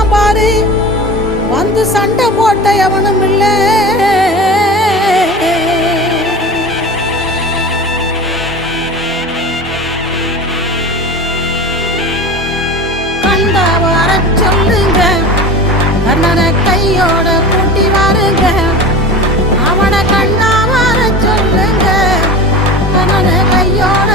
வந்தான் பாரு, வந்து சண்டை போட்ட எவனும் இல்ல. கண்டா வர சொல்லுங்க, கண்ணனை கையோட கூட்டி வாருங்க. அவனை கண்ணா வர சொல்லுங்க, கண்ணனை கையோட